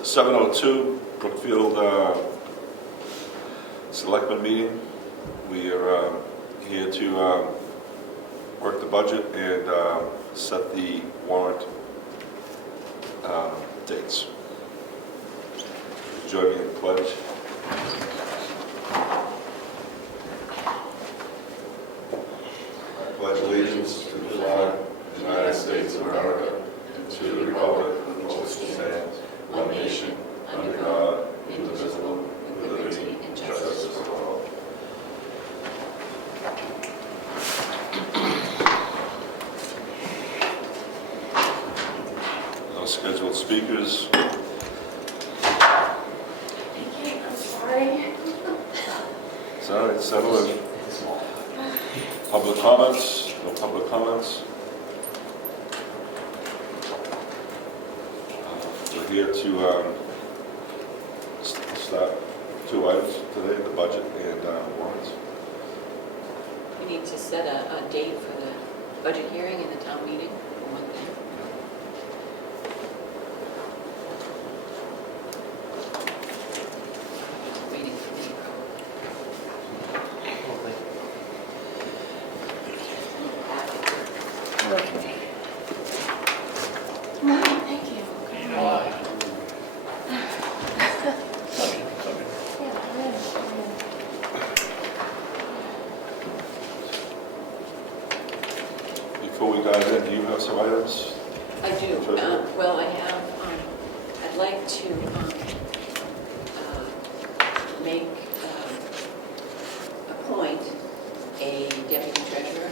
7:02, Brookfield Selectmen meeting. We are here to work the budget and set the warrant dates. Join me in the pledge. I pledge allegiance to the flag of the United States of America and to the republic for which it stands, one nation, under God, indivisible, with liberty and justice for all. No scheduled speakers. I'm sorry. It's all right, settle in. Public comments? No public comments? We're here to start two items today, the budget and warrants. We need to set a date for the budget hearing and the town meeting for one thing. Just waiting for me, Okay. Thank you. Before we dive in, do you have some items? I do. Well, I have, I'd like to appoint a deputy treasurer,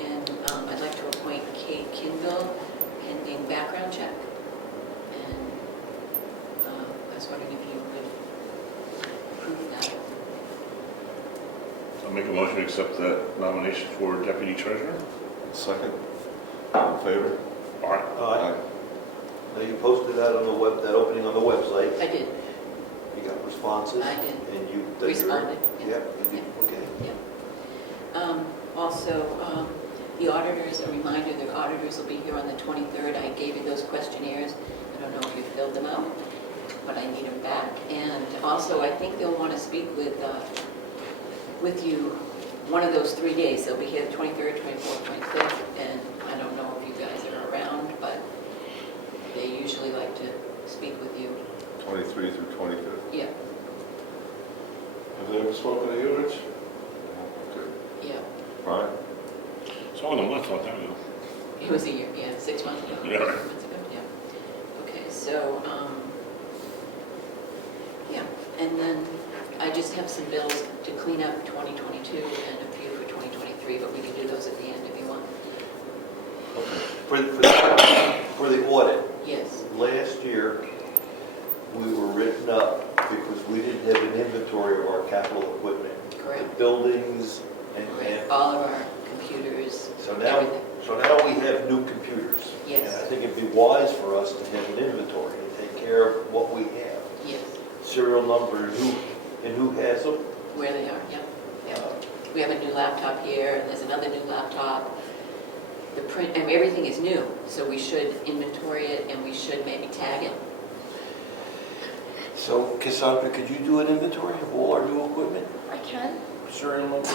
and I'd like to appoint Kate Kindle pending background check. And I was wondering if you would approve that. I'll make a motion to accept that nomination for deputy treasurer. Second? All in favor? All right. Aye. Now, you posted that on the web, that opening on the website. I did. You got responses? I did. And you... Responded. Yeah, you did, okay. Yeah. Also, the auditors, a reminder, the auditors will be here on the 23rd. I gave you those questionnaires. I don't know if you filled them out, but I need them back. And also, I think they'll want to speak with you one of those 3 days. They'll be here the 23rd, 24th, 25th, and I don't know if you guys are around, but they usually like to speak with you. 23 through 25th. Yeah, Have they ever spoken to you, Rich? Okay. yeah. Brian? It's all in a month, not that ago. It was a year, yeah, 6 months ago. Yeah. 6 months ago, yeah. Okay, so, yeah, and then I just have some bills to clean up 2022 and a few for 2023, but we can do those at the end if you want. For the audit, Yes, last year, we were written up because we didn't have an inventory of our capital equipment. correct. The buildings and... All of our computers, So everything. now we have new computers. Yes. And I think it'd be wise for us to have an inventory and take care of what we have. Yes, Serial number and who has them. where they are, yeah, yeah. We have a new laptop here, and there's another new laptop. The print, and everything is new, so we should inventory it, and we should maybe tag it. So Cassandra, could you do an inventory of all our new equipment? I can. Serial number?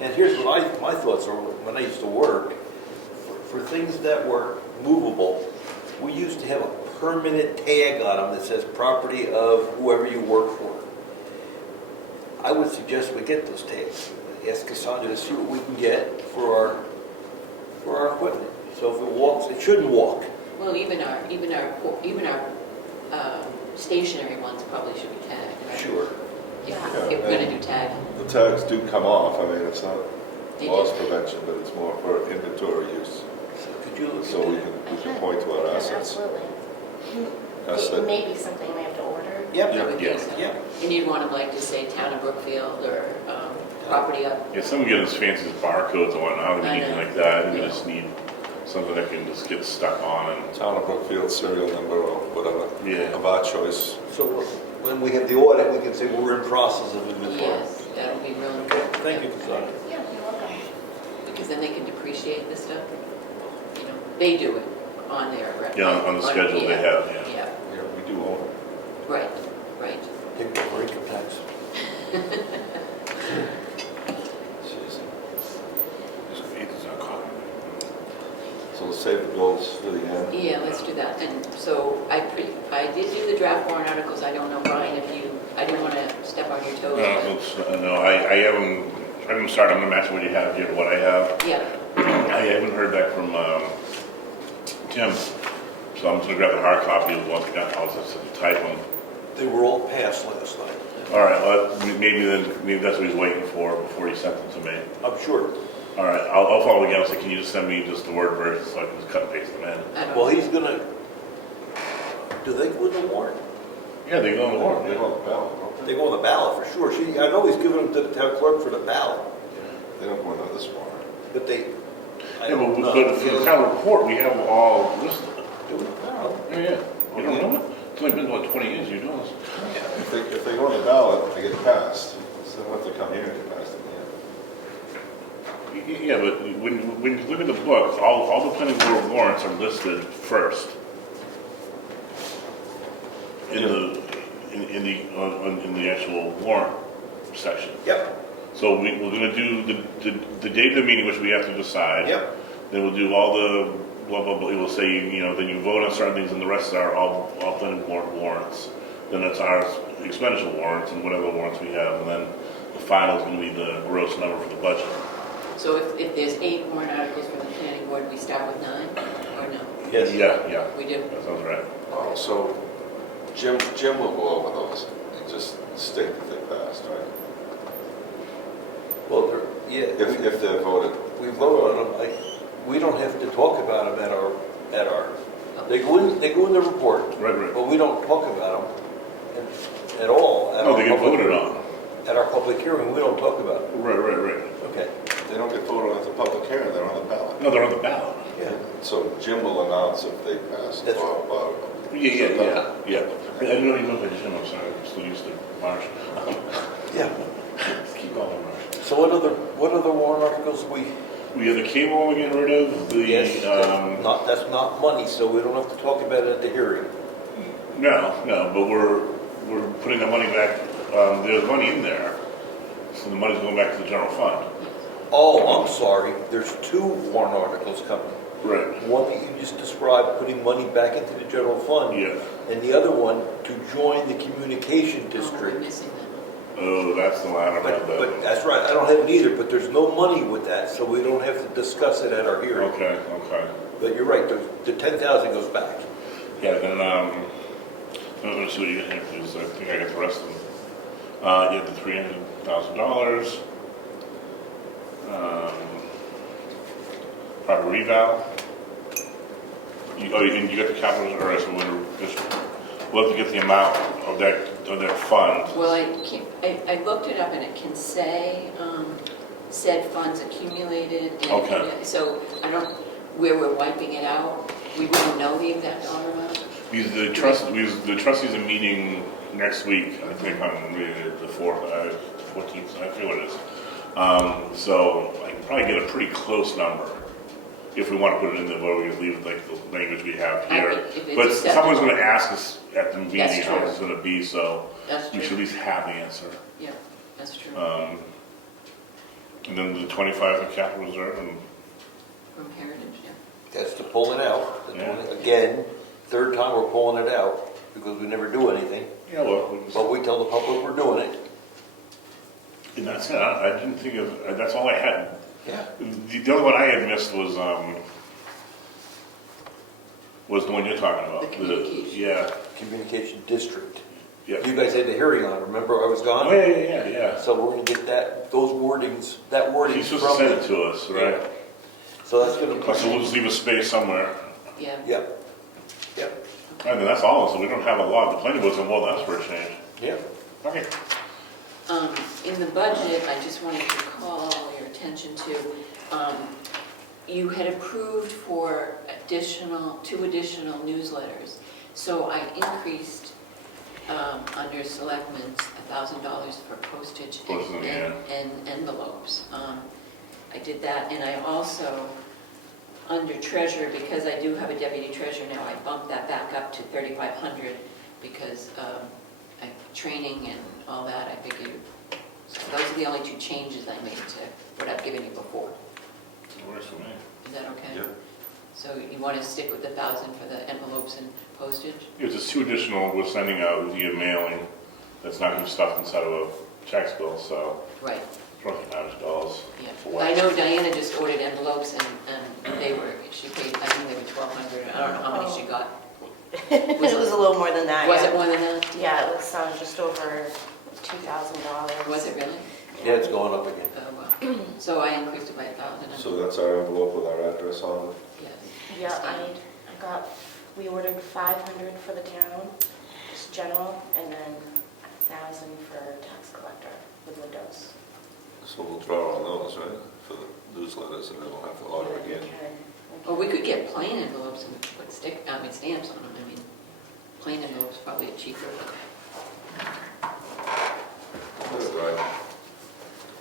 And here's what my thoughts are when I used to work. For things that were movable, we used to have a permanent tag on them that says property of whoever you work for. I would suggest we get those tags. Ask Cassandra to see what we can get for our equipment. So if it walks, it shouldn't walk. Well, even our stationary ones probably should be tagged, right? Sure. If Yeah, we're going to do tag. The tags do come off. I mean, it's not They loss do. prevention, but it's more for inventory use. So could you look So at we that? can point to our assets. Absolutely. That's It it. may be something we have to order. I Yep. would think so. Yeah. And you'd want to like to say town of Brookfield or property up. Yeah, some get as fancy as barcodes and whatnot, or I anything know. like that. We Yeah. just need something that can just get stuck on and, Town of Brookfield serial number or whatever yeah. of our choice. So when we have the audit, we can say we're in process of inventory. Yes, that'll be real Okay, important. thank you, Cassandra. Yeah, you're welcome. Because then they can depreciate the stuff. You know, they do it. on there, right? Yeah, on the schedule they have, yeah. Yeah, Yeah, we do own it. right, right. Take that for income tax. So let's save the bills for the end. Yeah, let's do that. And so I did do the draft warrant articles. I don't know, Brian, if you, I didn't want to step on your toes. No, I haven't started. I'm gonna match what you have here to what I have. Yeah, I haven't heard back from Tim, so I'm just gonna grab the hard copy of what we got. I'll just type them. They were all passed last night. All right, well, maybe that's what he's waiting for before he sent them to me. I'm sure. All right, I'll follow again. So can you just send me just the Word version so I can just cut and paste them in? I don't. Well, he's gonna, do they go in the warrant? Yeah, they go on the warrant. They go on the ballot, don't They go on the ballot for sure. I know he's giving them to the town clerk for the ballot, they? They don't go on this warrant. but they, I Yeah, don't know. but for the town report, we have all listed. Do it now. Yeah, yeah. You don't know it? It's only been about 20 years you're doing this. If they go on the ballot, they get passed. So they don't have to come here and get passed in the end. Yeah, but when you look at the book, all the planning board warrants are listed first. In the actual warrant section. Yep, So we're gonna do the date of the meeting, which we have to decide. yep. Then we'll do all the blah, blah, blah. We'll say, then you vote on certain things and the rest are all planning board warrants. Then it's our expenditure warrants and whatever warrants we have. And then the final is gonna be the gross number for the budget. So if there's 8 warrant articles from the planning board, we start with 9, or no? Yes. Yeah, We do? that sounds right. Oh, so Jim will go over those and just state that they passed, right? Well, yeah. If they're voted. We vote on them, we don't have to talk about them at our, they go in the report, Right. but we don't talk about them at all. at No, our they get public- voted on. At our public hearing, we don't talk about them. Right. Okay, They don't get voted on at the public hearing, they're on the ballot. No, they're on the ballot. yeah. So Jim will announce if they pass. That's Yeah. I didn't know you know by Jim, I'm sorry. I'm still used to Marsh. Yeah. Keep calling him Marsh. So what other warrant articles We have the cable we're getting rid of, yes, the, that's not money, so we don't have to talk about it at the hearing. no, but we're putting the money back, there's money in there. So the money's going back to the general fund. Oh, I'm sorry, there's 2 warrant articles coming. Right. One that you just described, putting money back into the general fund. Yeah. And the other one, to join the communication Oh, we're district. missing that. Oh, that's the ladder. But that's right, I don't have it either, but there's no money with that, so we don't have to discuss it at our hearing. Okay. But you're right, the 10,000 goes back. Yeah, then, I'm gonna see what you get here, because I think I got the rest of them. You have the $300,000. Private reval. You got the capital, all right, so we'll have to get the amount of that fund. Well, I looked it up and it can say, said funds accumulated. And Okay. so I don't, where we're wiping it out, we wouldn't know the exact dollar amount. The trustees are meeting next week, I think on the 14th, I feel it is. So I can probably get a pretty close number if we want to put it in the, where we leave like the language we have here. If it's But acceptable. someone's going to ask us at the meeting That's how true. it's going to be, so That's we true. should at least have the answer. Yeah, that's true. And then the 25 for capital reserve, and From Heritage, yeah. That's to pull it out. Yeah. Again, 3rd time we're pulling it out, because we never do anything. yeah, well, But we tell the public we're doing it. and that's it. I didn't think of, that's all I had. Yeah. The only one I had missed was the one you're talking about. The communication. Yeah, Communication district. yeah. You guys had the hearing on it, remember I was gone? Oh, yeah. So we're gonna get that wording He's from supposed to send it them. to us, right? So that's gonna. So we'll just leave a space somewhere. Yeah. Yep. And then that's all, so we don't have a lot. The planning board's involved, that's for a change. Yep. Okay. In the budget, I just wanted to call your attention to, you had approved for 2 additional newsletters. So I increased, under Selectmen's, $1,000 for postage Postage, yeah. and envelopes. I did that, and I also under treasurer, because I do have a deputy treasurer now, I bumped that back up to 3,500 because training and all that, I figured. So those are the only two changes I made to what I've given you before. It works for me. Is that okay? Yep. So you want to stick with the 1,000 for the envelopes and postage? If there's two additional we're sending out via mailing, that's not going to be stuffed inside of a tax bill, so Right, it's roughly $900 yeah. for what? I know Diana just ordered envelopes and they were, she paid, I think they were 1,200. I don't know how many she got. It was a little more than that. Was yeah. it more than that? Yeah, it was just over $2,000. Was it really? Yeah, it's going up again. Oh, well. So I increased it by 1,000. So that's our envelope with our address on it. Yes. Yeah, we ordered 500 for the town, just general, and then 1,000 for tax collector with windows. So we'll draw on those, right, for the newsletters, and then we'll have to order again. Or we could get plain envelopes and put stamps on them. I mean, plain envelopes probably cheaper. That's right.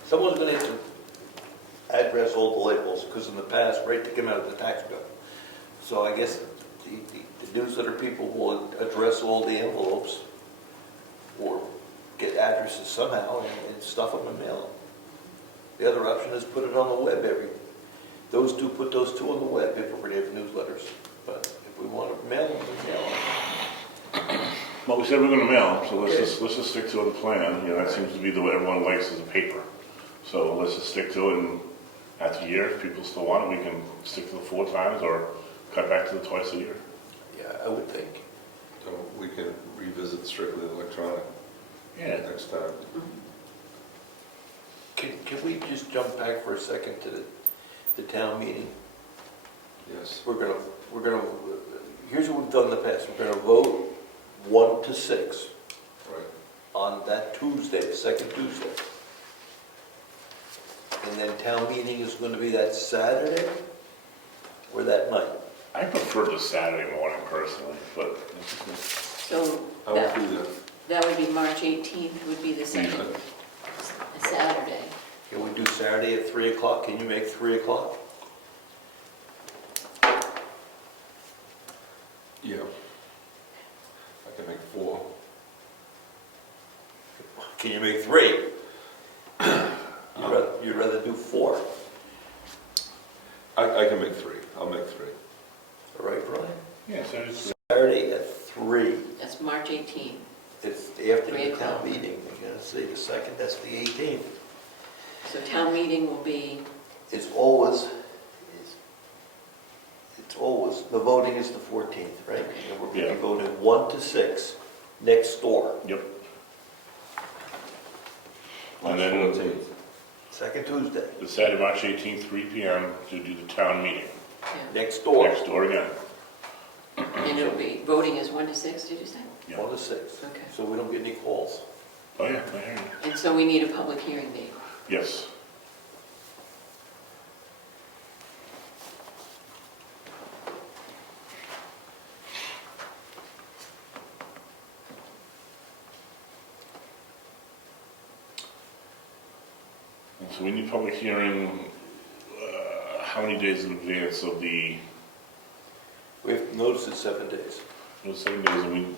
Someone's gonna have to address all the labels, because in the past, right, they come out of the tax bill. So I guess the newsletter people will address all the envelopes, or get addresses somehow and stuff them and mail them. The other option is put it on the web put those two on the web if we're gonna have newsletters. But if we want to mail them, we mail them. Well, we said we're going to mail them, so let's just stick to the plan. You know, that seems to be the way everyone likes is a paper. So let's just stick to it, and after a year, if people still want it, we can stick to the 4 times or cut back to the twice a year. Yeah, I would think. So we can revisit strictly electronic Yeah. next time. Can we just jump back for a second to the town meeting? Yes. We're gonna, here's what we've done in the past. We're gonna vote 1 to 6 Right. on that Tuesday, second Tuesday. And then town meeting is gonna be that Saturday or that night? I prefer the Saturday morning personally, but it's just me. So I will do that. that would be March 18th would be the second Saturday. Can we do Saturday at 3 o'clock? Can you make 3 o'clock? Yeah. I can make 4. Can you make 3? You'd rather do 4, I can make 3. I'll make 3. all right, Brian? Yeah, Saturday's Saturday at 3. That's March 18th. It's after 3 the town o'clock. meeting. You're gonna say the second, that's the 18th. So town meeting will be, It's always, the voting is the 14th, right? And we're gonna Yeah. be voting 1 to 6 next door, Yep. March And then 14th. second Tuesday, the Saturday, March 18th, 3 p.m. to do the town meeting. yeah. next door, Next door again. And it'll be, voting is 1 to 6, did you say? Yeah. 1 to 6. Okay. So we don't get any calls. Oh, yeah, I hear you. And so we need a public hearing date. Yes. And so we need public hearing, how many days in advance of the, We have to notice it 7 days. those 7 days, and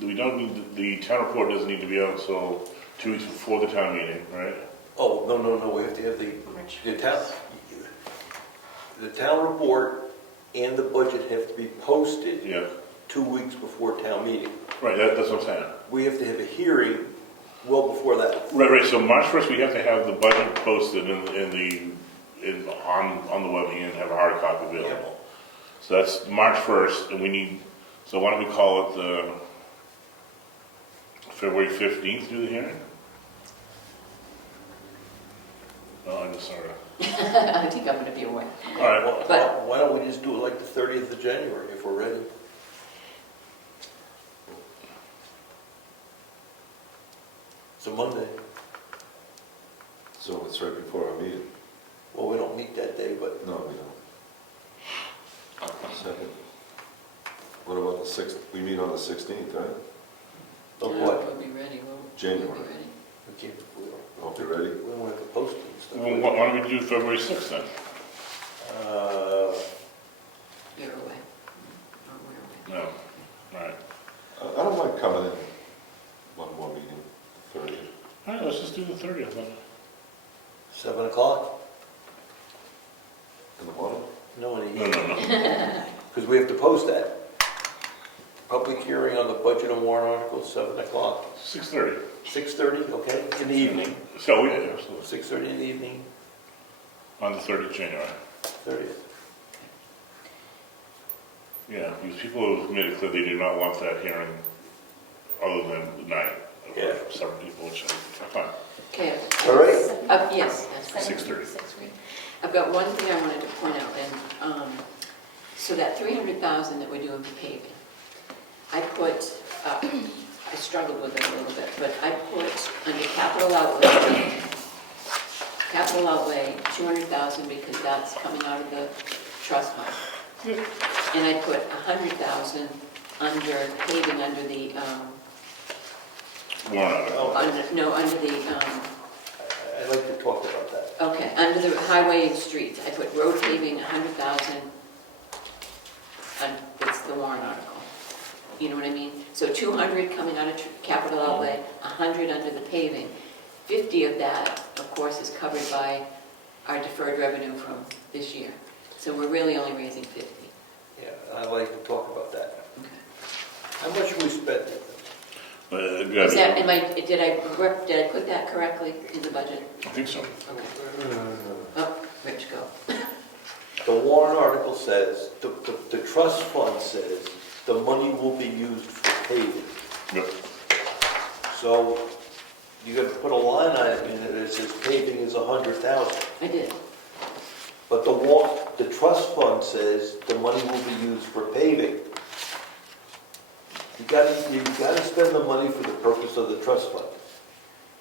we don't need, the town report doesn't need to be out until 2 weeks before the town meeting, right? Oh, no, we have to have March the town report and the budget have to be posted Yeah, 2 weeks before town meeting. right, that's what I'm saying. We have to have a hearing well before that. Right, so March 1st, we have to have the budget posted on the web and have a hard copy available. So that's March 1st, and we need, so why don't we call it the February 15th, do the hearing? Oh, I just saw it. I think I'm going to be away. All right, But- Why don't we just do it like the 30th of January if we're ready? It's a Monday. So it's right before our meeting. Well, we don't meet that day, but No, we don't. Second. What about the 6th? We meet on the 16th, right? of Yeah, what? We'll be ready. January. We'll be ready. We can't, we Hope you're ready. don't have to post it and stuff. well, why don't we do February 6th then? No, all right. I don't mind coming in one more meeting, 30th. All right, let's just do the 30th then. 7 o'clock? In the morning? No, in the No, evening. no, no. Because we have to post that. Public hearing on the budget and warrant articles, 7 o'clock. 6:30. 6:30, okay, in the evening. So, yeah, absolutely. 6:30 in the evening, On the 30th of January. 30th. Yeah, because people have made it clear they do not want that hearing other than the night. I've heard from several people, which I find. Okay. All right? Yes. 6:30. I've got one thing I wanted to point out, and so that 300,000 that we're doing for paving, I put, I struggled with it a little bit, but I put under capital outlay 200,000 because that's coming out of the trust fund. And I put 100,000 under paving under the, Warrant article. under the, I'd like to talk about that. okay, under the highway and streets, I put road paving 100,000, and it's the warrant article. You know what I mean? So 200 coming out of capital outlay, 100 under the paving. 50 of that, of course, is covered by our deferred revenue from this year. So we're really only raising 50. Yeah, I'd like to talk about that. Okay. How much have we spent? Is that, did I put that correctly in the budget? I think so. Okay. Oh, Rich, go. The warrant article says, the trust fund says, the money will be used for paving. Yep. So you got to put a line item in it that says paving is 100,000. I did. But the trust fund says the money will be used for paving. You got to spend the money for the purpose of the trust fund.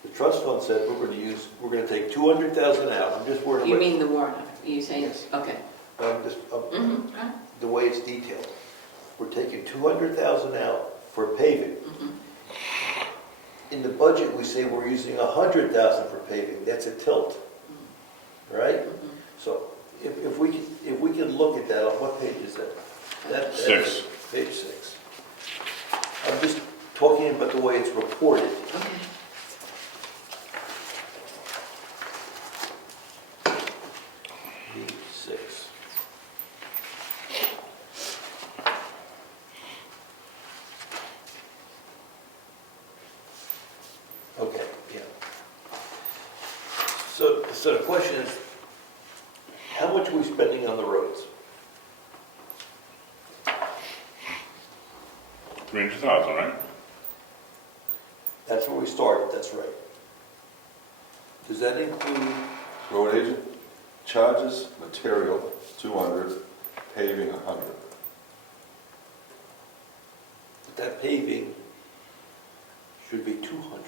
The trust fund said we're going to take 200,000 out. I'm just worried You about. mean the warrant article? You saying? Yes. Okay. I'm the way it's detailed. We're taking 200,000 out for paving. In the budget, we say we're using 100,000 for paving. That's a tilt, right? So if we can look at that, on what page is that? That 6. Page 6. I'm just talking about the way it's reported. Okay. Page 6. Okay, yeah. So the question is, how much are we spending on the roads? 300,000, right? That's where we started, that's right. Does that include, Road agent charges, material, 200, paving, 100. that paving should be 200?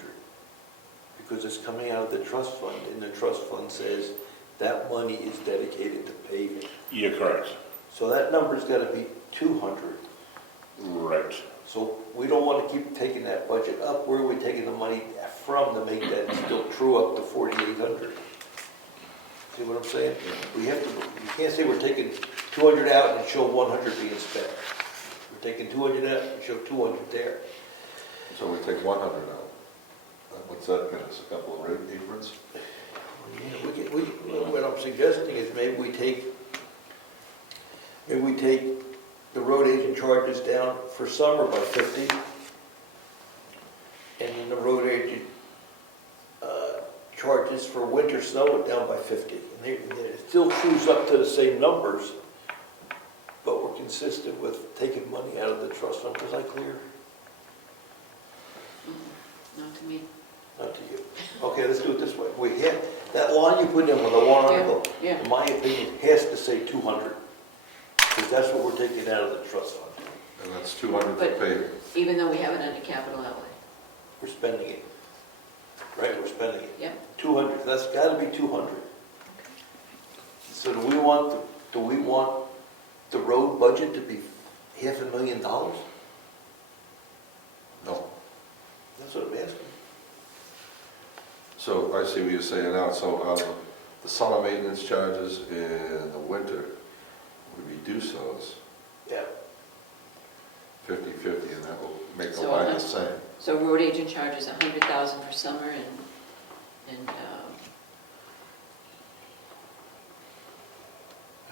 Because it's coming out of the trust fund, and the trust fund says that money is dedicated to paving. You're correct. So that number's got to be 200. Right. So we don't want to keep taking that budget up. Where are we taking the money from to make that still true up to 4,800? See what I'm saying? We have to. You can't say we're taking 200 out and show 100 being spent. We're taking 200 out and show 200 there. So we take 100 out. What's that get us? A couple of aprons? Yeah, what I'm suggesting is maybe we take the road agent charges down for summer by 50, and then the road agent charges for winter snow down by 50. And it still chews up to the same numbers, but we're consistent with taking money out of the trust fund. Was I clear? Not to me. Not to you. Okay, let's do it this way. We have, that line you put in with the warrant article, Yeah. in my opinion, has to say 200. Because that's what we're taking out of the trust fund. And that's 200 for But- paving. Even though we have it under capital outlay. We're spending it. Right, we're spending it. Yep. 200, that's gotta be 200. So do we want the road budget to be $500,000? No. That's what I'm asking. So I see what you're saying now. So out of the summer maintenance charges in the winter, we reduce those. Yeah. make the So, line the same. So road agent charges 100,000 for summer and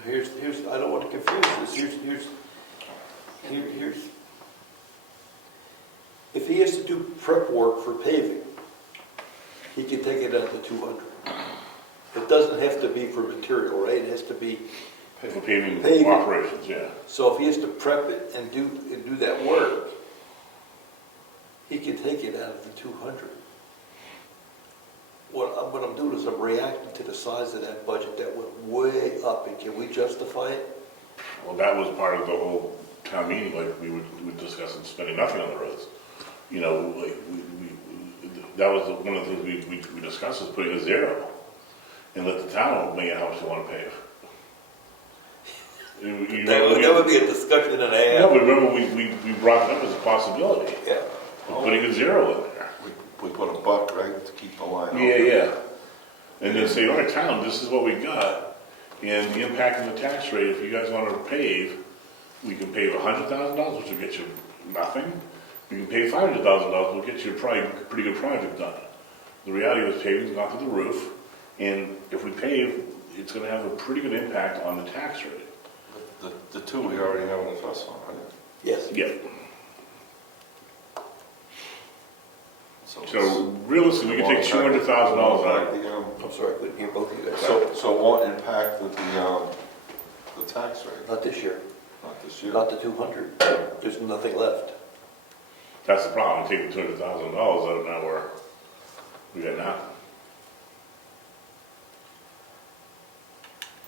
Here's, I don't want to confuse this, here's, if he has to do prep work for paving, he can take it out to 200. It doesn't have to be for material, right? It has to be, For paving Paving. operations, yeah. so if he has to prep it and do that work, he can take it out of the 200. What I'm doing is I'm reacting to the size of that budget that went way up, and can we justify it? Well, that was part of the whole town meeting, like we would discuss spending nothing on the roads. You know, like that was one of the things we discussed, was putting a zero and let the town weigh in how much they want to pave. That would be a discussion and a half. No, but remember we brought it up as a possibility, Yeah. putting a zero in there. We put a buck, right, to keep the line open. Yeah. And then say, all right, town, this is what we got, and the impact of the tax rate, if you guys want to pave, we can pave $100,000, which will get you nothing. We can pay $500,000, which will get you probably a pretty good project done. The reality is paving's gone through the roof, and if we pave, it's going to have a pretty good impact on the tax rate. The two we already have in the trust fund, right? Yes. Yeah. So So realistically, we could take $200,000 out. I'm sorry, I couldn't hear both of you guys. So it won't impact the tax rate, Not this year, not this year. not the 200. There's nothing left. That's the problem, taking $200,000 out, now we got nothing.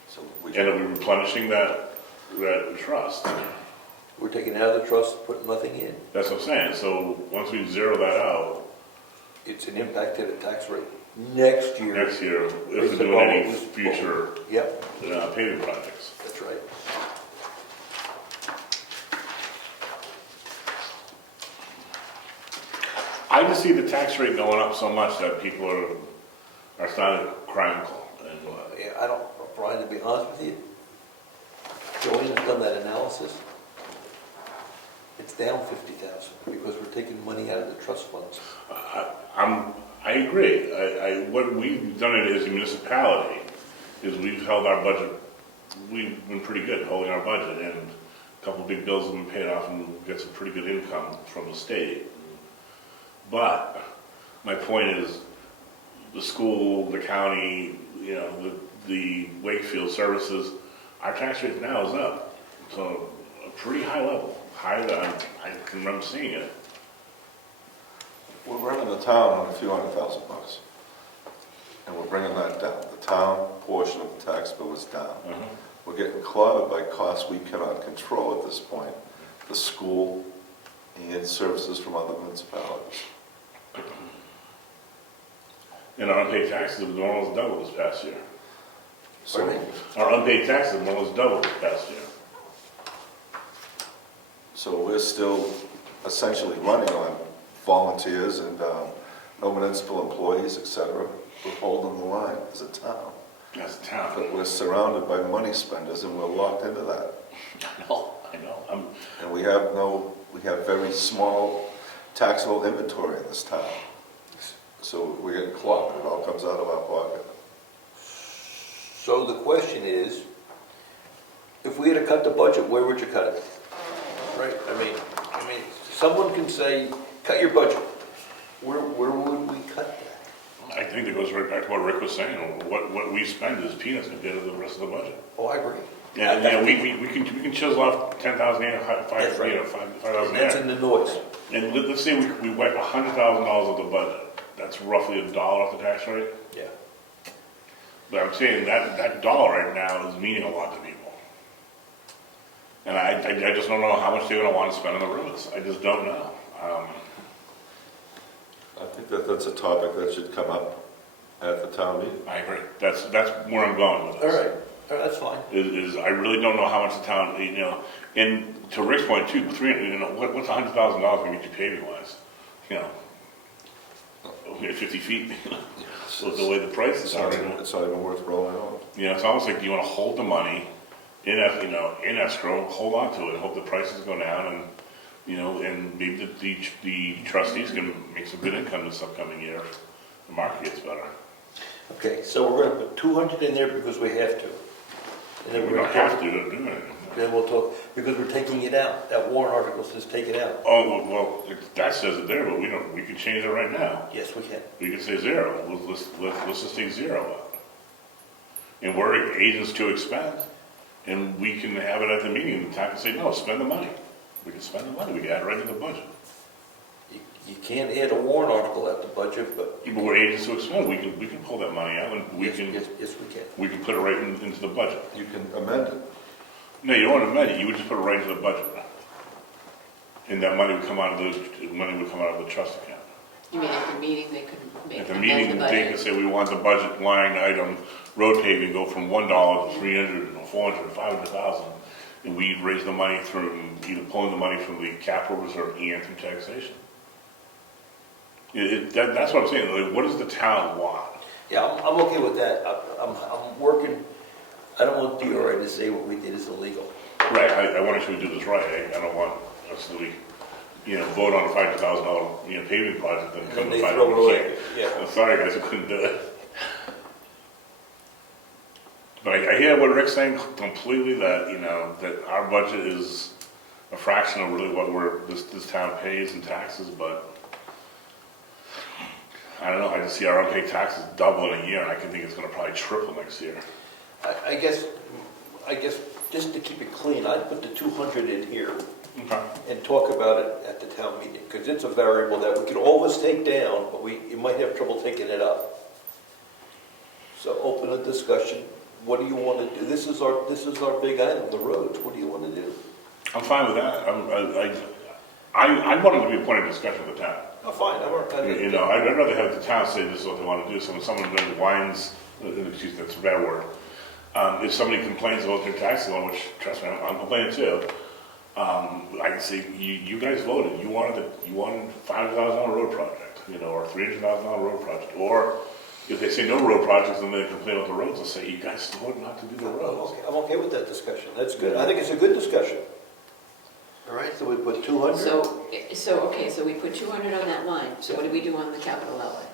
So we And are we replenishing that trust? We're taking it out of the trust, putting nothing in. That's what I'm saying, so once we zero that out, It's an impact to the tax rate next year. next year, if It's we're the doing any bubble. future Yep, paving projects. that's right. I just see the tax rate going up so much that people are starting to cry uncle. And Yeah, I don't, Brian, to be honest with you, Joanne has done that analysis. It's down 50,000 because we're taking money out of the trust funds. I agree. What we've done it as a municipality is we've held our budget, we've been pretty good holding our budget, and a couple of big bills have been paid off and we get some pretty good income from the state. But my point is, the school, the county, you know, the Wakefield services, our tax rate now is up to a pretty high level, higher than I can remember seeing it. We're running the town on a few $100,000, and we're bringing that down. The town portion of the tax bill is down. We're getting clobbered by costs we cannot control at this point, the school and services from other municipalities. And our unpaid taxes have more or less doubled this past year. So, Our unpaid taxes have more or less doubled this past year. so we're still essentially running on volunteers and no municipal employees, et cetera. We're holding the line as a town. As a town. But we're surrounded by money spenders and we're locked into that. I know. And we have very small taxable inventory in this town. So we're getting clogged, it all comes out of our pocket. So the question is, if we had to cut the budget, where would you cut it? Right, I mean, someone can say, cut your budget. Where would we cut that? I think it goes right back to what Rick was saying. What we spend is peanuts compared to the rest of the budget. Oh, I agree. And we can chisel off 10,000 here, That's right. 5,000 That's there. in the noise. And let's say we wipe $100,000 of the budget. That's roughly $1 off the tax rate. Yeah. But I'm saying that dollar right now is meaning a lot to people. And I just don't know how much they're going to want to spend on the roads. I just don't know. I think that's a topic that should come up at the town meeting. I agree. That's where I'm going with All this. right, that's fine. Is I really don't know how much the town, and to Rick's point too, 300, what's $100,000 going to get you paving wise? We have 50 feet, with the way the prices are. It's not even worth rolling on. It's almost like you want to hold the money in escrow, hold on to it, and hope the prices go down, and You know, and maybe the trustees can make some good income this upcoming year. The market gets better. Okay, so we're gonna put 200 in there because we have to. And then We we're don't gonna have to do anything. Then we'll talk, because we're taking it out. That warrant article says take it out. Oh, well, that says it there, but we can change it right now. Yes, we can. We can say zero. Let's just take zero out. And we're agents to expend, and we can have it at the meeting, the town can say, no, spend the money. We can spend the money, we can add it right to the budget. You can't add a warrant article at the budget, but. But we're agents to expend, we can pull that money out, and Yes, we can. we can put it right into the budget. You can amend it. No, you don't want to amend it, you would just put it right into the budget. And that money would come out of the trust account. You mean at the meeting, they could make At the amend meeting, the they budget? can say, we want the budget line item, road paving, go from $1 to 300, or 400, 500,000. And we raise the money through, either pulling the money from the capital reserve and through taxation. That's what I'm saying, like, what does the town want? Yeah, I'm okay with that. I'm working, I don't want DRA to say what we did is illegal. Right, I want to do this right, I don't want us to, vote on a $500,000, paving project and come And to they find throw out it we away. can't. Yeah. I'm sorry, guys, I couldn't do it. But I hear what Rick's saying completely, that, that our budget is a fraction of really what this town pays in taxes, but I don't know, I just see our unpaid taxes double in a year, and I can think it's gonna probably triple next year. I guess, just to keep it clean, I'd put the 200 in here Okay. and talk about it at the town meeting, because it's a variable that we could always take down, but you might have trouble taking it up. So open a discussion. What do you want to do? This is our big item, the roads. What do you want to do? I'm fine with that, I want it to be a point of discussion with the town. Oh, fine, I'd rather have the town say this is what they want to do, so when someone then whines, excuse me, that's a bad word. If somebody complains about their tax bill, which, trust me, I'm complaining too, I can say, you guys voted, you wanted $500,000 road project, or $300,000 road project, or if they say no road projects and they complain about the roads, I'll say, you guys voted not to do the roads. I'm okay with that discussion. That's good. I think it's a good discussion. All right, so we put 200. So we put 200 on that line. So what do we do on the capital outlay?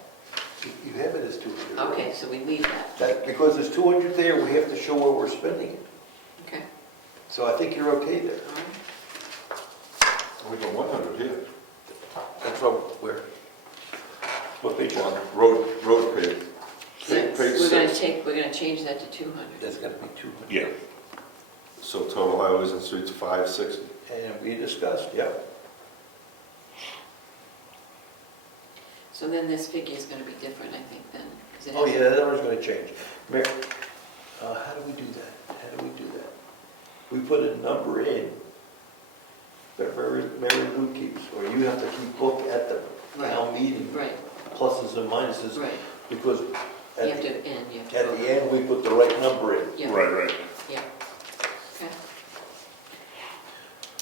You have it as 200. Okay, so we leave that. Because there's 200 there, we have to show where we're spending it. Okay, So I think you're okay there. all right. We got 100 here. That's what page On on? road paving. Page We're gonna 6. we're gonna change that to 200. That's got to be 200. Yeah, So total highways and streets, 560. And we discussed, yeah. So then this figure is gonna be different, I think, then. 'cause it Oh, has- yeah, that number's going to change. Mary, how do we do that? We put a number in that Mary Lou keeps, or you have to keep look at the town meeting, Right, pluses and minuses, right. because You at have the to end, you have to. at vote. the end, we put the right number in. Yeah, right. yeah. Okay.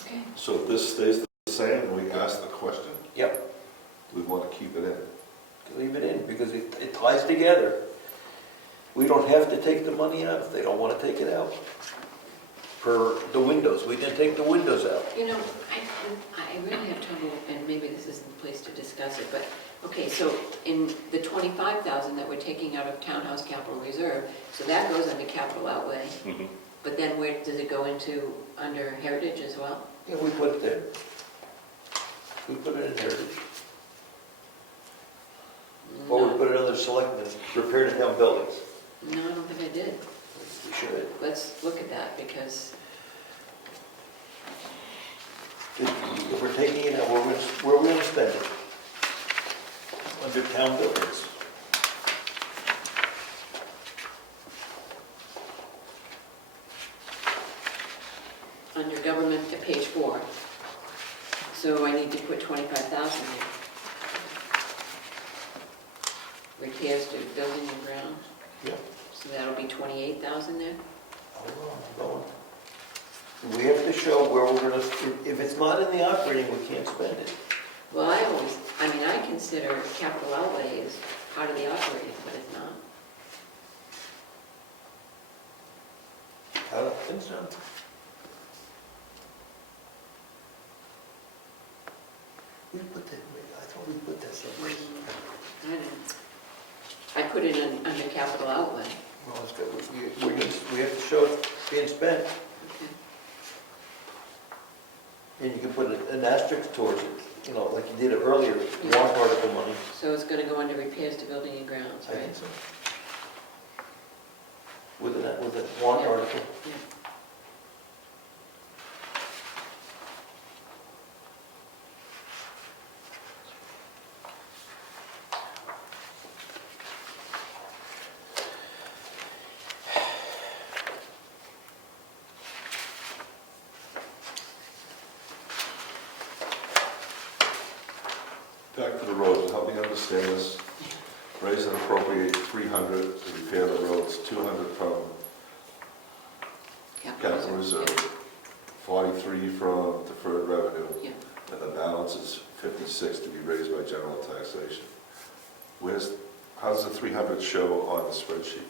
Okay, So if this stays the same, and we ask the question, Yep, we want to keep it in. leave it in, because it ties together. We don't have to take the money out if they don't want to take it out. For the windows, we didn't take the windows out. I really have trouble, and maybe this isn't the place to discuss it, but, okay, so in the 25,000 that we're taking out of Townhouse Capital Reserve, so that goes under capital outlay, Mhm. but then where does it go into, under heritage as well? Yeah, we put it there. We put it in heritage. Or we put it under selectmen, repair the town buildings. No, I don't think I did. We should. Let's look at that, because, If we're taking it out, where we're going to spend it? Under town buildings. under government at page 4, so I need to put 25,000 there. Repairs to building and ground, Yeah. so that'll be 28,000 there? Hold on. We have to show where we're going to, if it's not in the operating, we can't spend it. Well, I consider capital outlay as part of the operating, but it's not. I don't think so. We put that, I thought we put that somewhere. I didn't. I put it in, under capital outlay. Well, it's good, we have to show it being spent, Okay. and you can put an asterisk towards it, you know, like you did it earlier, warrant article money. So it's gonna go under repairs to building and grounds, I right? think so. With a warrant Yeah. article. Yeah. Back to the roads, help me understand this. Raise and appropriate 300 to repair the roads, 200 from capital reserve, 43 from deferred revenue, Yeah. and the balance is 56 to be raised by general taxation. How does the 300 show on the spreadsheet?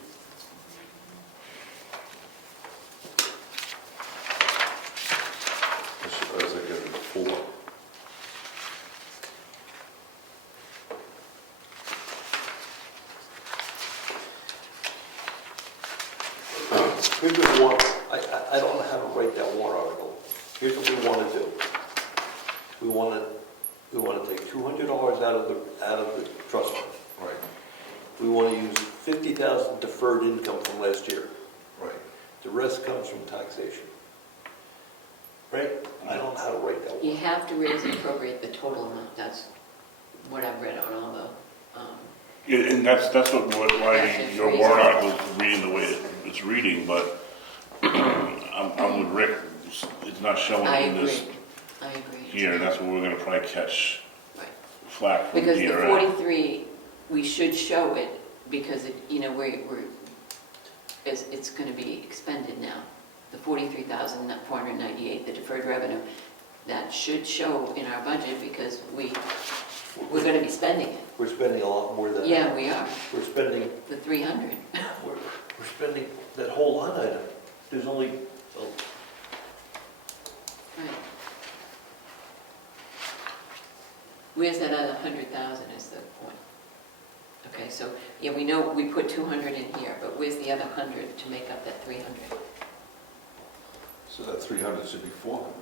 Or is it getting 4? Here's what we want, I don't know how to write that warrant article. Here's what we want to do. We want to take $200 out of the trust fund. Right, We want to use 50,000 deferred income from last year. right. The rest comes from taxation. Right? I don't know how to write that You one. have to raise and appropriate the total amount, that's what I've read on all the, Yeah, and that's why your warrant article is reading the way it's reading, but I'm with Rick, it's not showing I in this agree, I agree. here, and that's what we're gonna probably catch Right. flack from Because the DRA. 43, we should show it, because it, you know, it's gonna be expended now. The 43,498, the deferred revenue, that should show in our budget, because we're gonna be spending it. We're spending a lot more than that. Yeah, we are, We're spending, the 300. we're spending that whole line item. There's only, oh, Right. Where's that other 100,000 is the point? Okay, so, yeah, we know we put 200 in here, but where's the other 100 to make up that 300? So that 300 should be 400.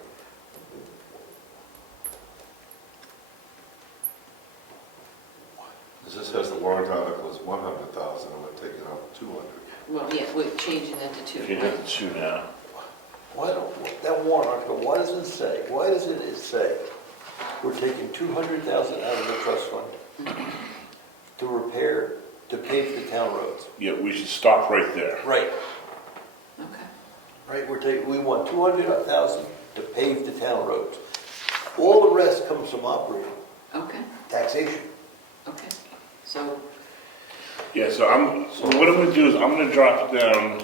Because this has the warrant article as 100,000, and we're taking out 200. Well, yeah, we're changing that to 2. Okay, that's 2 now. why don't, that warrant article, why does it say we're taking 200,000 out of the trust fund to repair, to pave the town roads? Yeah, we should stop right there. Right. Okay. Right, we want 200,000 to pave the town roads. All the rest comes from operating, Okay, taxation. okay. So, Yeah, so what I'm gonna do is I'm gonna drop down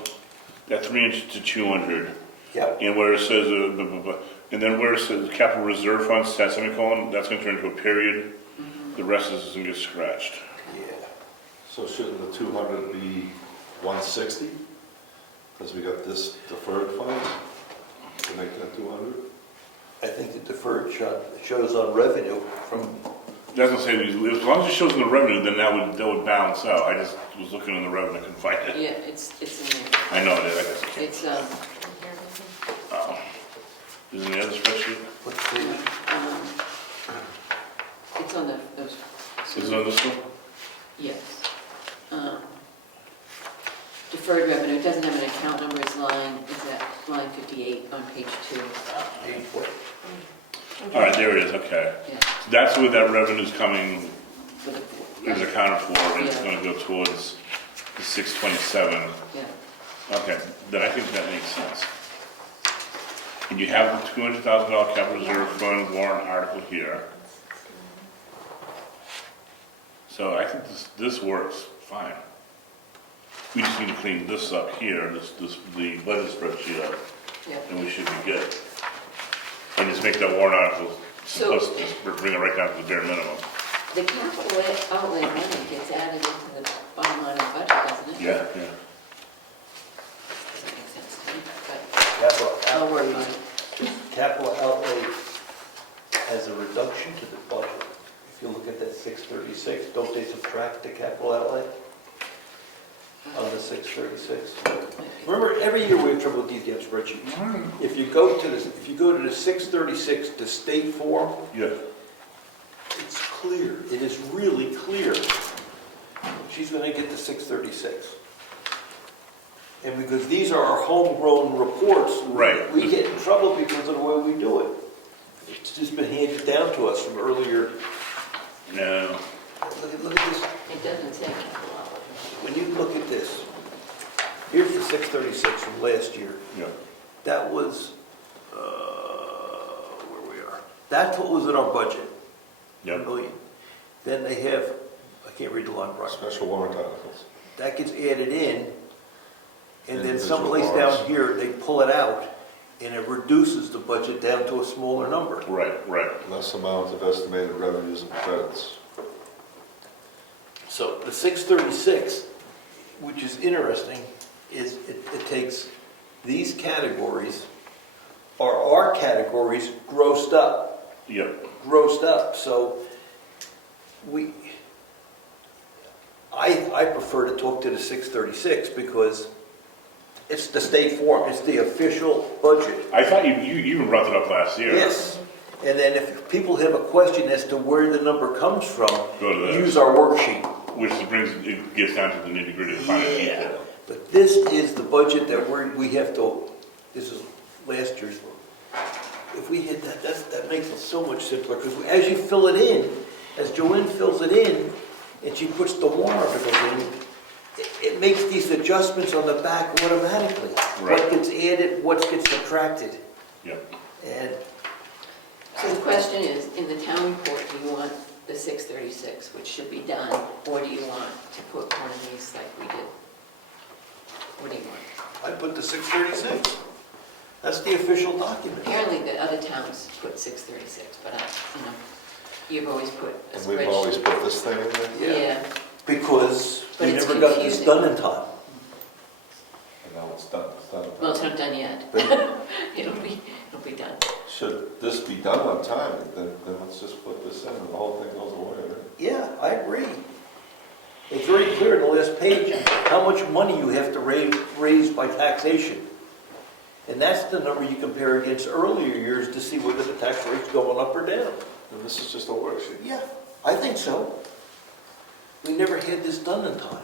that 300 to 200, Yep. and where it says, and then where it says capital reserve fund, semicolon, that's gonna turn into a period. The rest is gonna get scratched. Yeah. So shouldn't the 200 be 160? Because we got this deferred fund to make that 200? I think the deferred shows on revenue from, That's what I'm saying, as long as it shows in the revenue, then that would balance out. I just was looking in the revenue, I couldn't find it. yeah, it's in there. I know it is, I guess I can't. It's, Oh. Is it in the other spreadsheet? let's see, it's on those. Is it on this one? Yes. Deferred revenue, it doesn't have an account number, it's at line 58 on page 2. page what? All right, there it is, okay. Yeah, That's where that revenue's coming, for the, is accounted for, and it's Yeah. gonna go towards the 627. yeah, Okay, then I think that makes sense. And you have the $200,000 capital reserve fund warrant article here. So I think this works fine. We just need to clean this up here, the budget spreadsheet up, yeah. and we should be good. And just make that warrant article, So- just bring it right down to the bare minimum. The capital outlay money gets added into the bottom line of the budget, doesn't it? Yeah. Doesn't make sense to me, but Capital I'll work outlay, on it. capital outlay as a reduction to the budget. If you look at that 636, don't they subtract the capital outlay on the 636? Remember, every year we have trouble with these damn spreadsheets. If you go to the 636, the state form, Yeah. it's clear. It is really clear. She's going to get the 636. And because these are our homegrown reports, Right. we get in trouble because of the way we do it. It's just been handed down to us from earlier. No. Look at this. It doesn't say capital outlay. When you look at this, here's the 636 from last year. Yeah. That was, where we are. That's what was in our budget. Yeah. $1 million. Then they have, I can't read the line right. Special warrant articles. That gets added in, and then Individual someplace warrants. down here, they pull it out, and it reduces the budget down to a smaller number. Right. Less amount of estimated revenues and credits. So the 636, which is interesting, is it takes these categories, are our categories grossed up. Yep. So I prefer to talk to the 636 because it's the state form, it's the official budget. I thought you even brought it up last year. Yes, and then if people have a question as to where the number comes from, Go to this. use our worksheet. Which it gets down to the nitty gritty of finding detail. But this is the budget that we have to, this is last year's one. If we hit that, that makes it so much simpler, because as you fill it in, as Joanne fills it in, and she puts the warrant articles in, it makes these adjustments on the back automatically. Right. What gets added, what gets subtracted. Yep. And So the question is, in the town report, do you want the 636, which should be done, or do you want to put one of these like we did? What do you want? I put the 636. That's the official document. Apparently the other towns put 636, but you've always put a And we've always spreadsheet. put this thing in there? Yeah, Because But we it's never got this confusing. done in time. And now it's done. It's done. well, it's not done yet. Then It'll be done. should this be done on time, then let's just put this in and the whole thing goes away, right? Yeah, I agree. It's very clear in the last page how much money you have to raise by taxation. And that's the number you compare against earlier years to see whether the tax rate's going up or down. And this is just a worksheet. Yeah, I think so. We never had this done in time.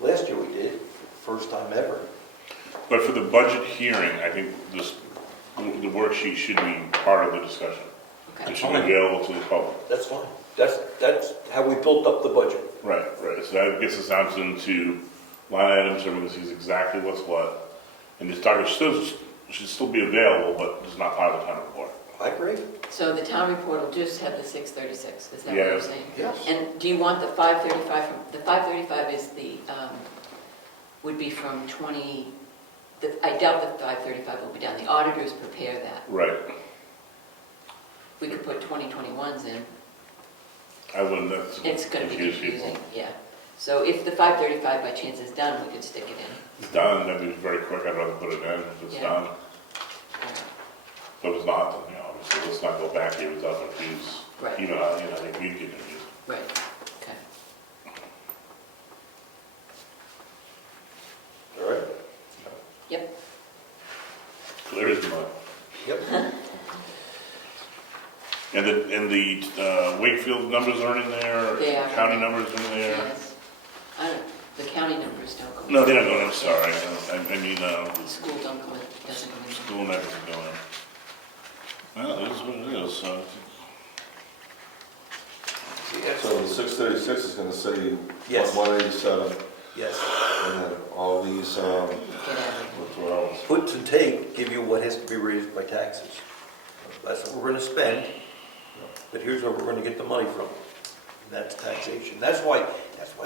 Last year we did, first time ever. But for the budget hearing, I think the worksheet should be part of the discussion. Okay. It should be available to the public. That's fine. That's how we built up the budget. Right. So that gets us down into line items, everyone sees exactly what's what. And this document should still be available, but it's not part of the town report. I agree. So the town report will just have the 636, is that what Yeah. you're saying? Yes. And do you want the 535 the 535 is would be from 20, I doubt the 535 will be done. The auditors prepare that. Right. We could put 2021s in. I wouldn't, that's. It's going to be confuse confusing, people. yeah. So if the 535 by chance is done, we could stick it in. It's done, that'd be very quick, I'd rather put it in if it's Yeah. done. But if it's not, then, obviously, let's not go back here without confuse. Right. I think you'd get confused. Right, okay. All right? Yep, Clear as mud. Yep. And the Wakefield numbers aren't in there? They are. County numbers in there? yes. The county numbers don't go in. No, they don't go in, I'm sorry. I mean, The school don't go in, doesn't go in. school numbers are going in. Well, it is what it is, so. So the 636 is gonna say Yes. 187, Yes. and then all these Get out of it. withdrawals. Puts and take give you what has to be raised by taxes. That's what we're gonna spend, but here's where we're gonna get the money from. And that's taxation. That's why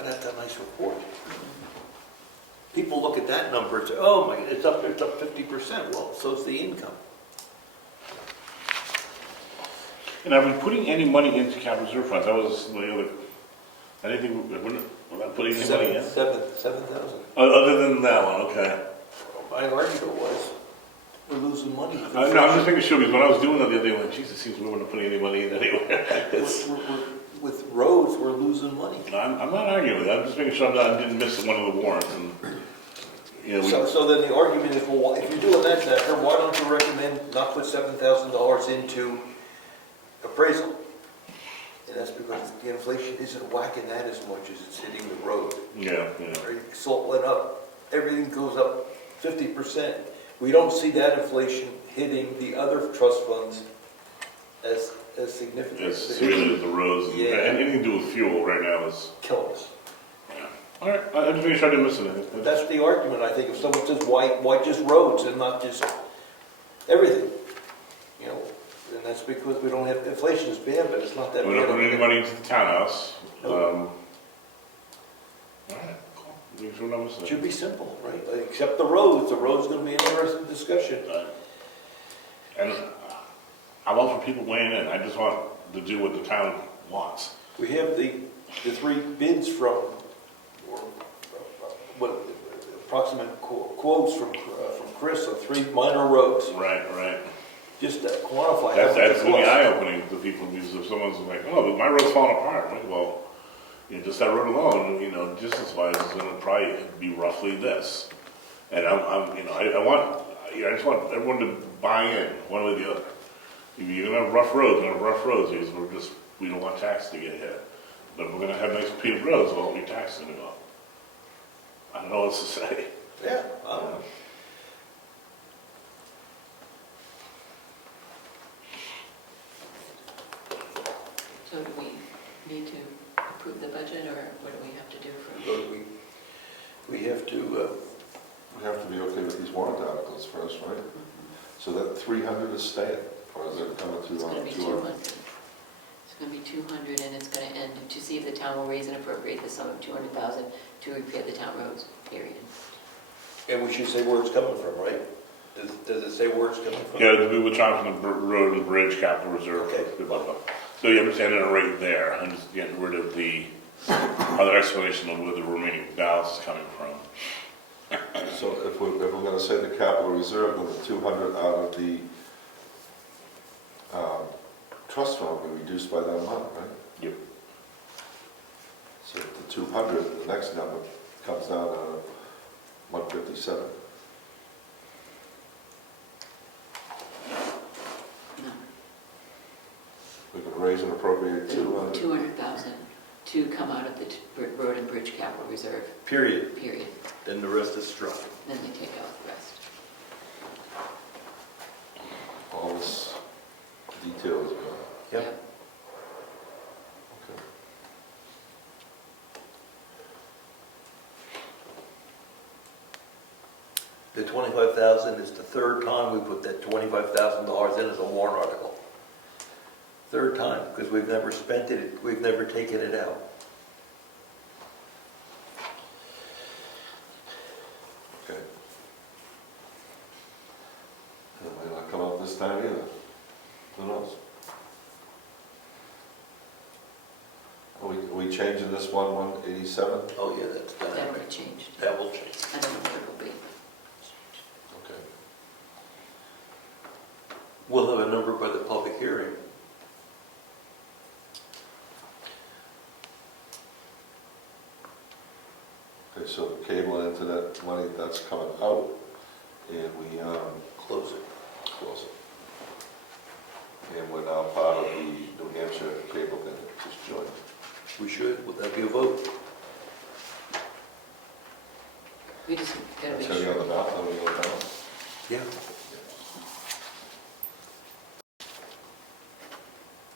that's a nice report. People look at that number and say, oh my, it's up 50%. Well, so's the income. And are we putting any money into capital reserve funds? That was the other, I didn't think we're not putting any money in. 7,000. Other than that one, okay. I argued it was. we're losing money. No, I'm just making sure, because when I was doing that the other day, I'm like, Jesus, it seems we wouldn't put any money in anywhere. It's, With roads, we're losing money. I'm not arguing with that, I'm just making sure I didn't miss one of the warrants, and, you know, So then the argument is, well, if you're doing that, Zachary, why don't you recommend not put $7,000 into appraisal? And that's because the inflation isn't whacking that as much as it's hitting the road. yeah. Right? Salt went up, everything goes up 50%. We don't see that inflation hitting the other trust funds as significant. It's really the roads, and Yeah. anything to do with fuel right now is, Killing us. yeah. All right, I just making sure I didn't miss anything. That's the argument, I think, if someone says, why just roads and not just everything? You know, and that's because we don't have, inflation is bad, but it's not that bad. We don't put any money into the townhouse. Nope. All right, cool. Making sure we're not missing It should anything. be simple, right? Except the roads gonna be an interesting discussion. And I want for people weighing in, I just want to do what the town wants. We have the three bids from, or what, approximate quotes from Chris on 3 minor roads. Right. Just to quantify how That's much it going to be costs. eye-opening to people, because if someone's like, oh, but my road's falling apart, right? Well, you know, just that road alone, you know, distance-wise is going to probably be roughly this. And you know, I just want everyone to buy in, one way or the other. If you're going to have rough roads, because we don't want taxes to get hit. But if we're going to have nice paved roads, well, your taxes are going to go up. I don't know what else to say. Yeah, I don't know. So do we need to approve the budget, or what do we have to do for? So we have to, We have to be okay with these warrant articles first, right? So that 300 is staying, or is it coming to It's going to be 200? 200. It's going to be 200, and it's going to end to see if the town will raise and appropriate the sum of 200,000 to repair the town roads, period. and we should say where it's coming from, right? Does it say where it's coming from? Yeah, we were trying from the road and bridge capital reserve. Okay. So yeah, I'm just ending it right there. I'm just getting rid of the other explanation of where the remaining balance is coming from. So if we're going to say the capital reserve, then the 200 out of the trust fund will be reduced by that amount, right? Yep. So the 200, the next number comes down to 157. No, We can raise and appropriate 200. 200,000 to come out of the road and bridge capital reserve, Period. period. Then the rest is struck. Then they take out the rest. All this detail is gone. Yep. Okay. The 25,000 is the third time we put that $25,000 in as a warrant article. Third time, because we've never spent it, we've never taken it out. Okay. And it might not come out this time either. Who knows? Are we changing this 187? Oh, yeah, that's done. That already changed. That will change. I don't know what it will be. Okay. We'll have a number by the public hearing. Okay, so the cable into that money, that's coming out, and we Close it. close it. And we're now part of the New Hampshire cable that just joined. We should. Would that be a vote? We just got to That's make gonna be on sure. the ballot, then we go down. Yeah.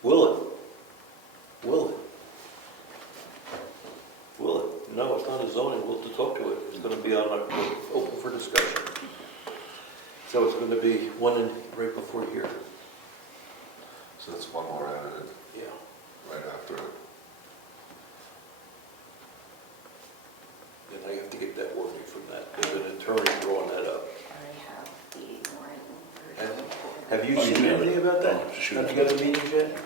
Will it? Will it? Will it? No, it's not a zoning, we'll have to talk to it. It's gonna be on, open for discussion. So it's gonna be one in, right before here. So that's one more added Yeah. right after it. And I have to get that wording from that. There's an attorney drawing that up. I have the warrant Have- version. Have you Oh, you seen do? anything about that? Oh, shoot. Have you got a meeting yet?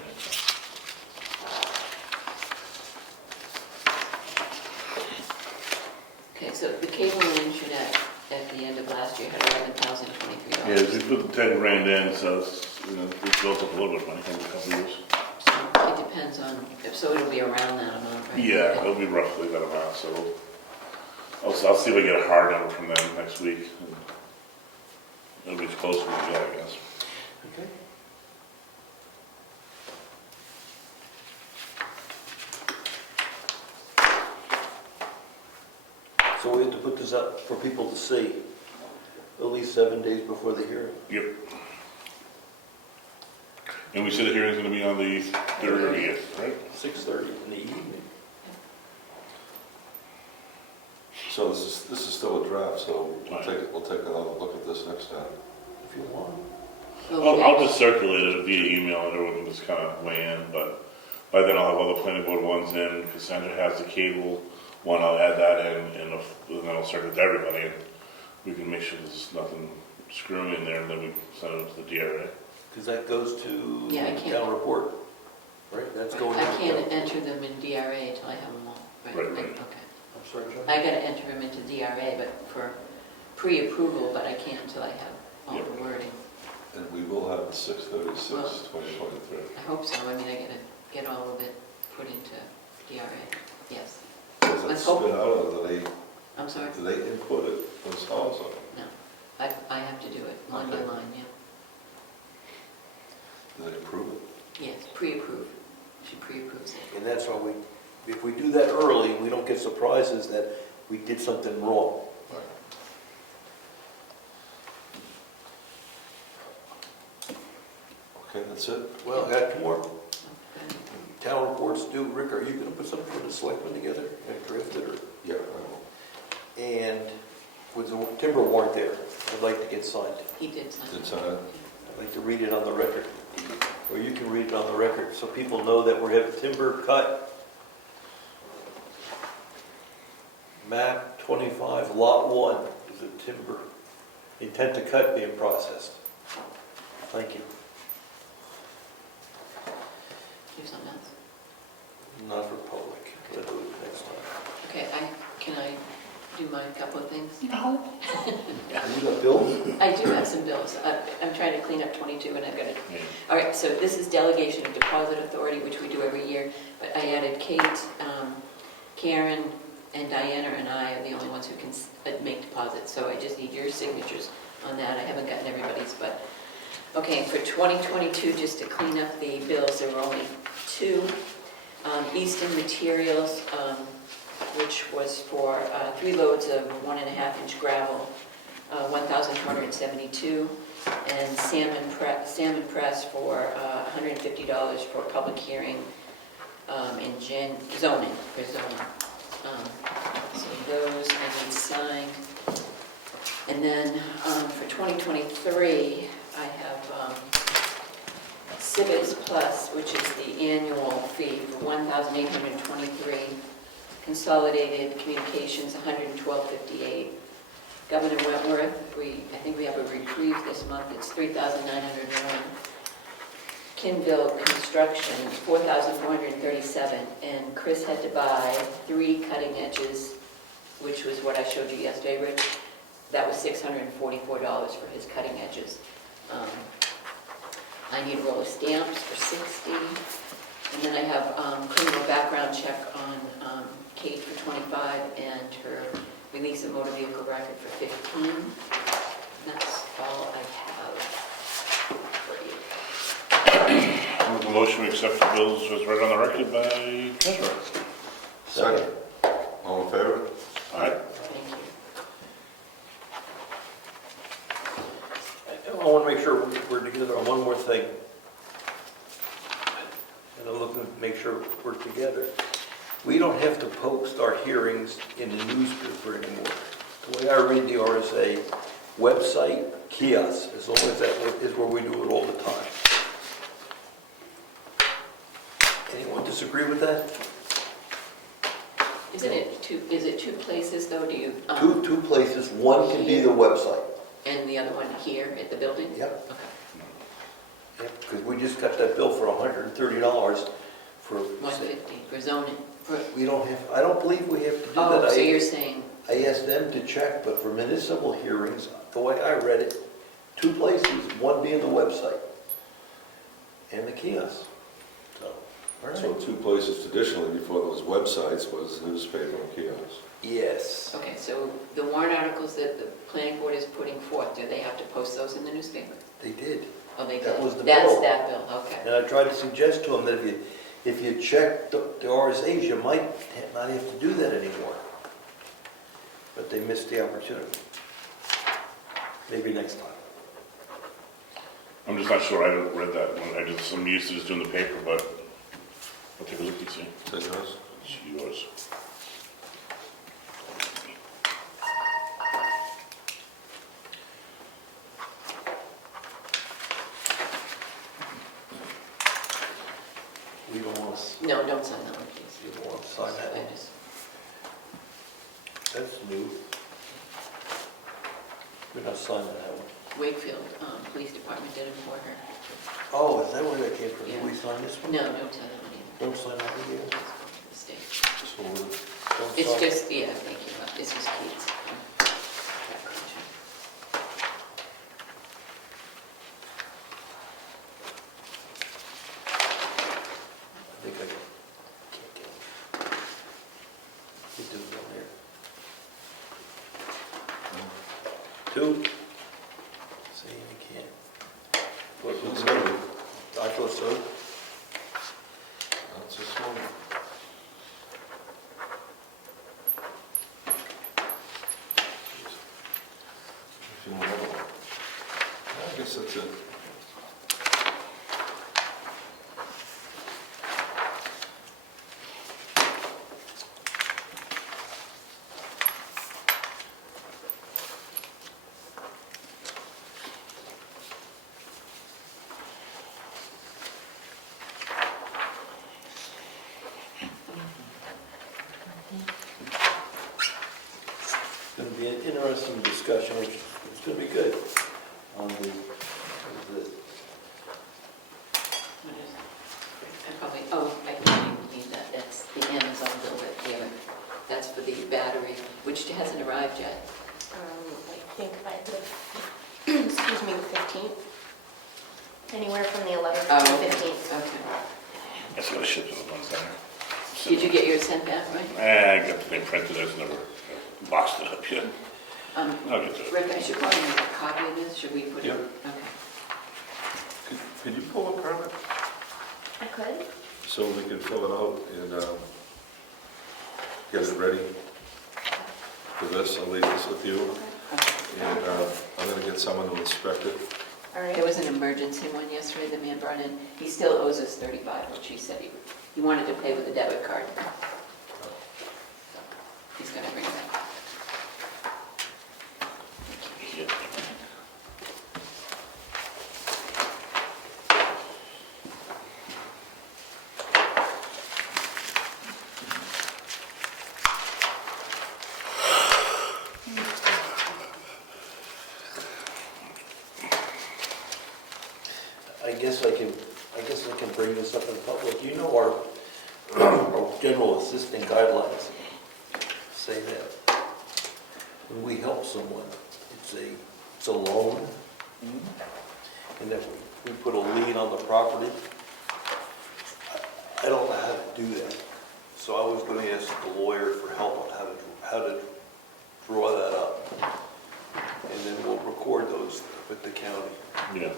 Okay, so the cable and internet at the end of last year had $11,023. Yeah, put the 10 grand in, so it's, you know, it's built up a little bit of money over a couple of years. So it depends on, so it'll be around that amount, right? Yeah, it'll be roughly that amount, so I'll see if I get a hard number from them next week. It'll be as close as we can get, I guess. Okay. So we have to put this up for people to see at least 7 days before the hearing. Yep. And we said the hearing's gonna be on the 30th, right? 6:30 in the evening. So this is still a draft, so we'll take another look at this next time. If you want. I'll just circulate it via email and everyone can just kind of weigh in, but by then I'll have all the planning board ones in. Cassandra has the cable one, I'll add that in, and then I'll circulate to everybody, and we can make sure there's nothing screwing in there, and then we send it to the DRA. Because that goes to Yeah, I the can't- town report, right? That's going. I to the can't town. enter them in DRA until I have them all. Right. Okay. I'm sorry, John? I gotta enter them into DRA, but for pre-approval, but I can't until I have all Yep. the wording. And we will have the 6/36/2023. I hope so. I mean, I gotta get all of it put into DRA. Yes. Does it Let's hope- spit out, or I'm sorry? do they input it themselves? Or No. I have to do it line by Okay. line, yeah. do they approve it? Yes, pre-approve. She pre-approves it. And that's why if we do that early, we don't get surprises that we did something wrong. Okay, that's it? Well, I got two more. Okay. Town reports due. Rick, are you going to put something for the selectmen together and draft it? Or? Yeah, I will. And with the timber warrant there, I'd like to get signed. He did sign It's it. I'd like to read it on the record. Or you can read it on the record so people know that we're having timber cut. Map 25, Lot 1 is a timber. Intent to cut being processed. Thank you. Do something else. Not for public. We'll do it next time. Okay, can I do my couple of things? No. You got bills? I do have some bills. I'm trying to clean up 22 and I've got to. Yeah. All right, so this is delegation of deposit authority, which we do every year, but I added Kate, Karen, and Diana and I are the only ones who can make deposits, so I just need your signatures on that. I haven't gotten everybody's, but, okay, for 2022, just to clean up the bills, there were only two. Easton Materials, which was for 3 loads of 1.5-inch gravel, $1,272, and Salmon Press for $150 for public hearing in zoning, for zoning. So those I need signed. And then for 2023, I have Civics Plus, which is the annual fee for $1,823. Consolidated Communications, $112.58. Governor Wentworth, I think we have a reprieve this month, it's $3,901. Kinville Construction, $4,437, and Chris had to buy 3 cutting edges, which was what I showed you yesterday, Rich. That was $644 for his cutting edges. I need a roll of stamps for $60, and then I have criminal background check on Kate for $25, and her release of motor vehicle record for $15. And that's all I have for you. I'll make a motion to accept the bills as read on the record by treasurer. Second. All in favor? All right. Thank you. I want to make sure we're together on one more thing. And I'm looking to make sure we're together. We don't have to post our hearings in the newspaper anymore. The way I read the RSA, website, kiosk, as long as that is where we do it all the time. Anyone disagree with that? Is it two places though, do you? Two places, one can be the website. And the other one here at the building? Yep. Okay. Because we just got that bill for $130 for. 150 for zoning. We don't have, I don't believe we have to do Oh, that. so you're saying, I asked them to check, but for municipal hearings, the way I read it, two places, one being the website and the kiosk. So, all right. So two places traditionally before those websites was newspaper and kiosk. Yes. Okay, so the warrant articles that the planning board is putting forth, do they have to post those in the newspaper? They did. Oh, they That did? was the That's bill. that bill, okay. And I tried to suggest to them that if you check the RSAs, you might not have to do that anymore. But they missed the opportunity. Maybe next time. I'm just not sure, I haven't read that one, I'm used to just doing the paper, but I'll take a look and see. Is that yours? It's yours. We don't want to, No, don't sign that one, please. you don't want to sign that one. I just- That's new. We're not signing that one. Wakefield Police Department did it for her. Oh, is that where that came from? Yeah. Did we sign this one? No, don't sign that one either. Don't sign that one either? Let's go to the state. So we're, don't It's sign. just, yeah, thank you, it's just Keith's. I think I can't get it. You do it on there. Two? See, you can't. What, what's that? I thought so. That's this one. If you want another one. I guess that's it. It's going to be an interesting discussion, which it's going to be good on the, What is it? I probably, oh, I can need that, that's the Amazon bill right there. That's for the battery, which hasn't arrived yet. I think by the, excuse me, the 15th. Anywhere from the 11th Oh, to the okay. 15th. Okay. I just gotta ship to the ones down Did you get yours sent back, right? there. I got the thing printed, I just never boxed it up yet. I'll get to it. Rick, I should probably make a copy of this, should we put it? Yep. Okay. Could you pull a permit I could. so we can fill it out and get it ready for this? I'll leave this with you. And I'm gonna get someone to inspect it. All right. There was an emergency one yesterday, the man brought in, he still owes us 35, which he said he wanted to pay with a debit card. He's gonna bring that. Yeah. I guess I can bring this up in public. You know our general assistant guidelines say that when we help someone, it's a loan, and that we put a lien on the property. I don't know how to do that, so I was going to ask the lawyer for help on how to draw that up, and then we'll record those with the county. Yeah.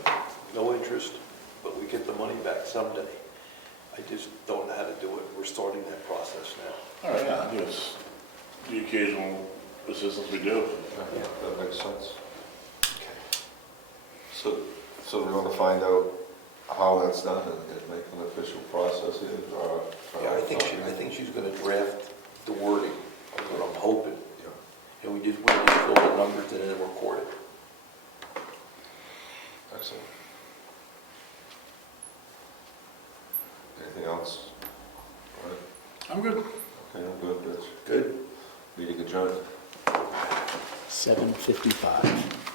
No interest, but we get the money back someday. I just don't know how to do it. We're starting that process now. All right, yeah, yes. The occasional assistance we do. Yeah, that makes sense. So we want to find out how that's done and make an official process here, draw. Yeah, I think she's gonna draft the wording, that's what I'm hoping. Yeah, And we just fill the numbers and then record it. excellent. Anything else? All right. I'm good. Okay, I'm good, Rich. Good? Meeting adjourned. 7:55.